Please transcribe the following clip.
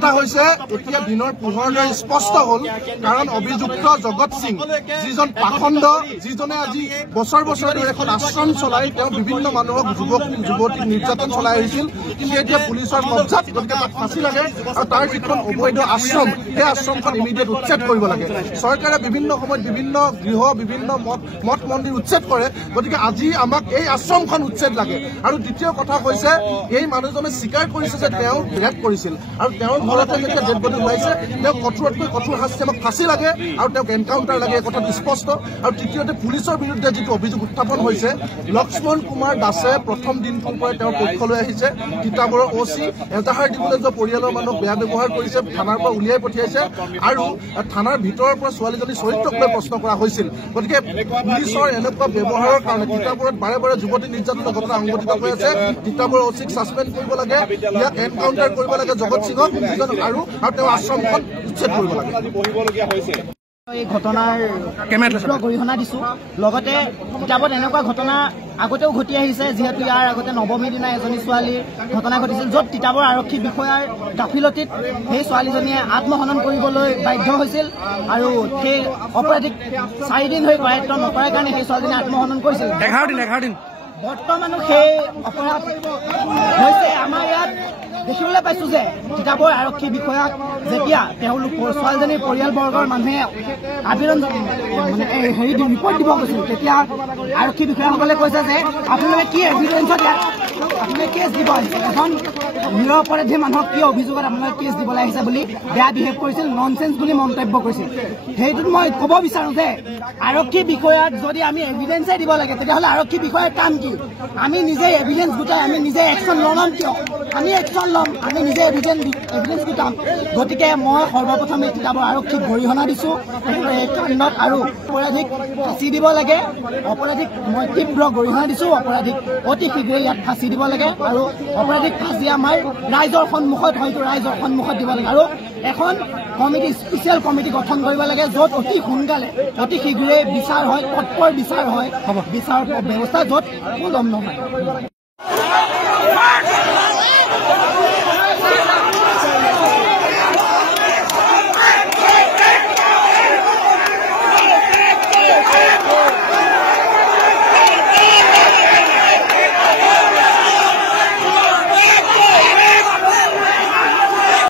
কথা হৈছে এতিয়া দিনৰ পোহৰলৈ স্পষ্ট হ'ল কাৰণ অভিযুক্ত জগত সিং যিজন পাখণ্ড যিজনে আজি বছৰ বছৰ ধৰি এখন আশ্ৰম চলাই তেওঁ বিভিন্ন মানুহক যুৱক যুৱতীক নিৰ্যাতন চলাই আহিছিল কিন্তু এতিয়া পুলিচৰ কব্জাত গতিকে তাক ফাঁচি লাগে আৰু তাৰ যিখন অবৈধ আশ্ৰম সেই আশ্ৰমখন ইমিডিয়েট উচ্ছেদ কৰিব লাগে চৰকাৰে বিভিন্ন সময়ত বিভিন্ন গৃহ বিভিন্ন মঠ মন্দিৰ উচ্ছেদ কৰে গতিকে আজি আমাক এই আশ্ৰমখন উচ্ছেদ লাগে আৰু দ্বিতীয় কথা হৈছে এই মানুহজনে স্বীকাৰ কৰিছে যে তেওঁ ৰেপ কৰিছিল আৰু তেওঁৰ ঘৰতে যেতিয়া ডেড বডি ওলাইছে তেওঁ কঠোৰতকৈ কঠোৰ শাস্তি আমাক ফাঁচি লাগে আৰু তেওঁক এনকাউণ্টাৰ লাগে এই কথাটো স্পষ্ট আৰু তৃতীয়তে পুলিচৰ বিৰুদ্ধে যিটো অভিযোগ উত্থাপন হৈছে লক্ষ্মণ কুমাৰ দাসে প্ৰথম দিনটোৰ পৰাই তেওঁৰ পক্ষলৈ আহিছে তিতাবৰৰ অচি এজাহাৰ দিবলৈ যোৱা পৰিয়ালৰ মানুহক বেয়া ব্যৱহাৰ কৰিছে থানাৰ পৰা উলিয়াই পঠিয়াইছে আৰু থানাৰ ভিতৰৰ পৰা ছোৱালীজনী চৰিত্ৰক লৈ প্ৰশ্ন কৰা হৈছিল গতিকে পুলিচৰ এনেকুৱা ব্যৱহাৰৰ কাৰণে তিতাবৰত বাৰে বাৰে যুৱতী নিৰ্যাতনৰ ঘটনা সংঘটিত হৈ আছে তিতাবৰৰ অচিক ছাছপেণ্ড কৰিব লাগে ইয়াক এনকাউণ্টাৰ কৰিব লাগে জগত সিঙক আৰু তেওঁ আশ্ৰমখন উচ্ছেদ কৰিব লাগে এই ঘটনাৰ গৰিহণা দিছো লগতে কিতাপত এনেকুৱা ঘটনা আগতেও ঘটি আহিছে যিহেতু ইয়াৰ আগতে নৱমীৰ দিনা এজনী ছোৱালীৰ ঘটনা ঘটিছিল য'ত তিতাবৰ আৰক্ষী বিষয়াৰ গাফিলতিত সেই ছোৱালীজনীয়ে আত্মহনন কৰিবলৈ বাধ্য হৈছিল আৰু সেই অপৰাধীক 4 দিন হৈ কৰায়ত্ব নকৰাৰ কাৰণে সেই ছোৱালীজনীয়ে আত্মহনন কৰিছিল 11 দিন বৰ্তমানো সেই অপৰাধ হৈছে আমাৰ ইয়াত দেখিবলৈ পাইছো যে তিতাবৰ আৰক্ষী বিষয়াক যেতিয়া তেওঁলোকৰ ছোৱালীজনীৰ পৰিয়ালবৰ্গৰ মানুহে আবেদন ৰিপৰ্ট দিব গৈছিল তেতিয়া আৰক্ষী বিষয়াসকলে কৈছে যে আপোনালোকে কি এভিডেন্সত আপোনালোকে কেছ দিব আহিছে এখন নিৰপৰাধী মানুহক কি অভিযোগত আপোনালোকে কেছ দিবলৈ আহিছে বুলি বেয়া বিহেভ কৰিছিল ননচেন্স বুলি মন্তব্য কৰিছিল সেইটোত মই ক'ব বিচাৰো যে আৰক্ষী বিষয়াক যদি আমি এভিডেন্সে দিব লাগে তেতিয়াহ'লে আৰক্ষী বিষয়াৰ কাম কি আমি নিজে এভিডেন্স গোটাই আমি নিজে একশ্যন নল'ম কিয় আমি একশ্যন ল'ম আমি নিজে এভিডেন্স গোটাম গতিকে মই সৰ্বপ্ৰথমে তিতাবৰ আৰক্ষীক গৰিহণা দিছো এই কাণ্ডত আৰু অপৰাধীক ফাঁচি দিব লাগে অপৰাধীক মই তীব্ৰ গৰিহণা দিছো অপৰাধীক অতি শীঘ্ৰে ইয়াত ফাঁচি দিব লাগে আৰু অপৰাধীক ফাঁচি আমাৰ ৰাইজৰ সন্মুখত হয়তো ৰাইজৰ সন্মুখত দিব লাগে আৰু এখন কমিটি স্পেচিয়েল কমিটি গঠন কৰিব লাগে য'ত অতি সোনকালে অতি শীঘ্ৰে বিচাৰ হয় তৎপৰ বিচাৰ হয় বিচাৰ ব্যৱস্থা য'ত পলম নহয়